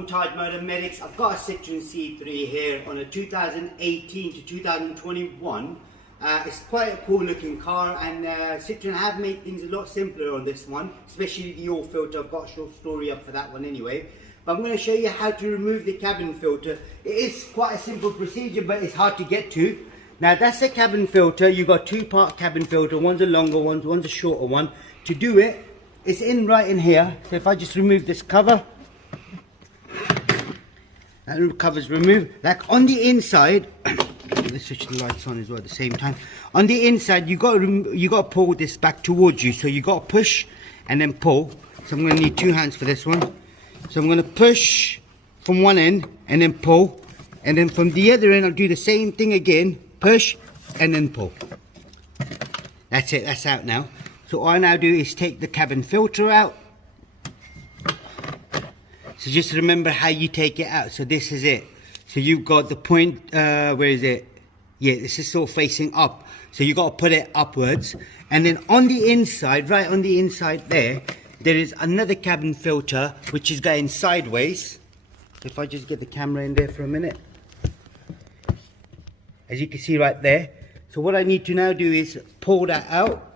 Welcome Taj Motor Medics. I've got a Citroen C3 here on a 2018 to 2021. It's quite a cool looking car, and Citroen have made things a lot simpler on this one, especially the oil filter. I've got a short story up for that one anyway. But I'm going to show you how to remove the cabin filter. It is quite a simple procedure, but it's hard to get to. Now that's the cabin filter. You've got two-part cabin filter. One's a longer one, one's a shorter one. To do it, it's right in here. So if I just remove this cover, that cover's removed. Like on the inside, let's switch the lights on as well at the same time. On the inside, you got to pull this back towards you. So you got to push and then pull. So I'm going to need two hands for this one. So I'm going to push from one end and then pull, and then from the other end I'll do the same thing again. Push and then pull. That's it. That's out now. So all I now do is take the cabin filter out. So just remember how you take it out. So this is it. So you've got the point, where is it? Yeah, this is sort of facing up. So you got to put it upwards. And then on the inside, right on the inside there is another cabin filter which is going sideways. If I just get the camera in there for a minute. As you can see right there. So what I need to now do is pull that out.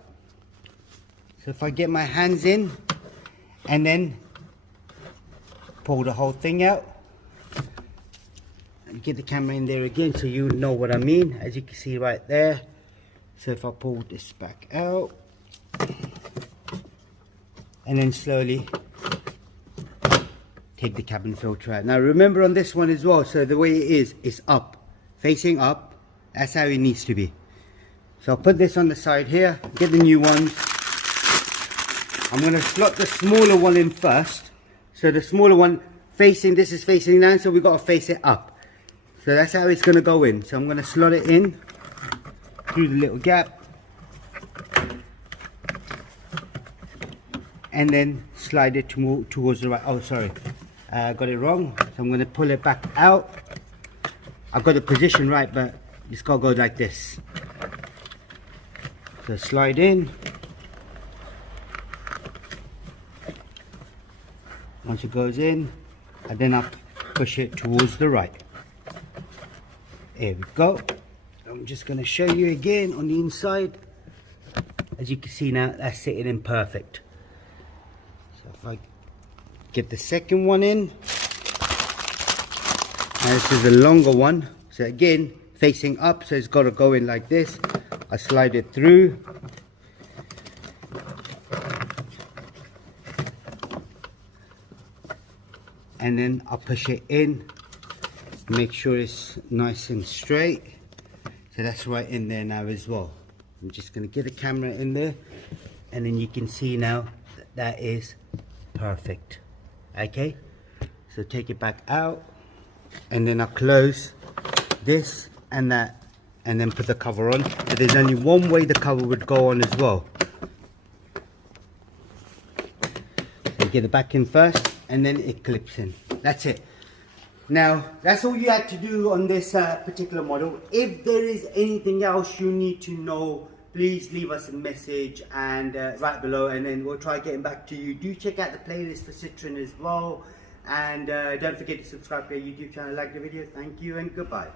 So if I get my hands in and then pull the whole thing out, and get the camera in there again so you know what I mean, as you can see right there. So if I pull this back out and then slowly take the cabin filter out. Now remember on this one as well, so the way it is up, facing up. That's how it needs to be. So I'll put this on the side here, get the new ones. I'm going to slot the smaller one in first. So the smaller one facing, this is facing down, so we've got to face it up. So that's how it's going to go in. So I'm going to slot it in through the little gap. And then slide it towards the right. Oh, sorry. I got it wrong. So I'm going to pull it back out. I've got the position right, but it's got to go like this. So slide in. Once it goes in, and then I push it towards the right. There we go. I'm just going to show you again on the inside. As you can see now, that's sitting in perfect. So if I get the second one in, now this is a longer one. So again, facing up, so it's got to go in like this. I slide it through. And then I'll push it in, make sure it's nice and straight. So that's right in there now as well. I'm just going to get the camera in there, and then you can see now that is perfect. Okay, so take it back out, and then I'll close this and that, and then put the cover on. So there's only one way the cover would go on as well. So get it back in first, and then it clips in. That's it. Now that's all you had to do on this particular model. If there is anything else you need to know, please leave us a message and right below, and then we'll try getting back to you. Do check out the playlist for Citroen as well, and don't forget to subscribe to our YouTube channel, like the video. Thank you and goodbye.